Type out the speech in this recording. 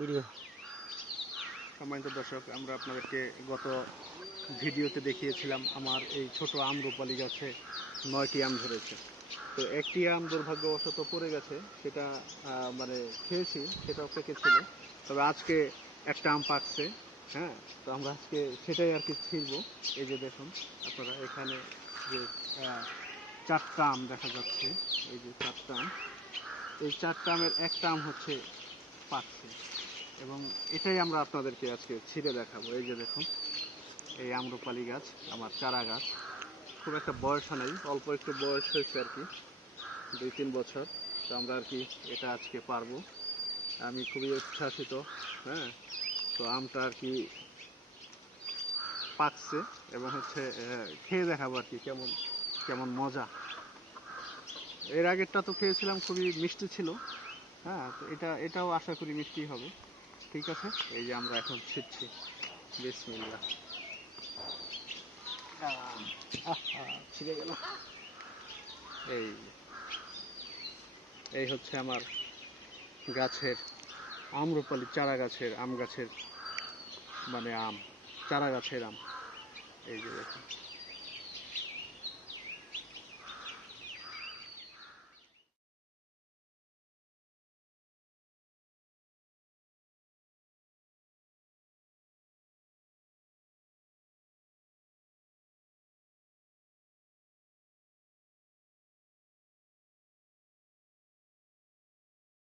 Video. সম্মানিত দর্শক আমরা আপনাদেরকে গত ভিডিওতে দেখিয়েছিলাম আমার এই ছোট আম রূপালি গাছে নয়টি আম ধরেছে। তো একটি আম দুর্ভাগ্যবশত পড়ে গেছে সেটা মানে খেয়েছি সেটাও পেকেছিল তবে আজকে একটা আম পাকছে হ্যাঁ? তো আমরা আজকে সেটাই আর কি ছিড়ব। এই যে দেখুন আপনারা এখানে যে চারটা আম দেখা যাচ্ছে এই যে চারটা আম। এই চারটা আমের একটা আম হচ্ছে পাকছে এবং এটাই আমরা আপনাদেরকে আজকে ছিঁড়ে দেখাবো। এই যে দেখুন, এই আম্রপালি গাছ, আমার চারা গাছ। খুব একটা বয়স নেই, অল্প একটু বয়স হয়েছে আর কি, দুই তিন বছর। তো আমরা আর কি এটা আজকে পারব। আমি খুবই উচ্ছ্বাসিত হ্যাঁ? তো আমটা আর কি পাকছে এবং হচ্ছে খেয়ে দেখাবো আর কি কেমন কেমন মজা। এর আগেরটা তো খেয়েছিলাম, খুবই মিষ্টি ছিল। হ্যাঁ তো এটা, এটাও আশা করি মিষ্টি হবে। ঠিক আছে? এই যে আমরা এখন ছিটছি। বিসমিল্লাহ। ছিঁড়ে গেল এই এই হচ্ছে আমার গাছের আম্রপালি, চারা গাছের আম গাছের মানে আম, চারা গাছের আম। এই যে দেখুন।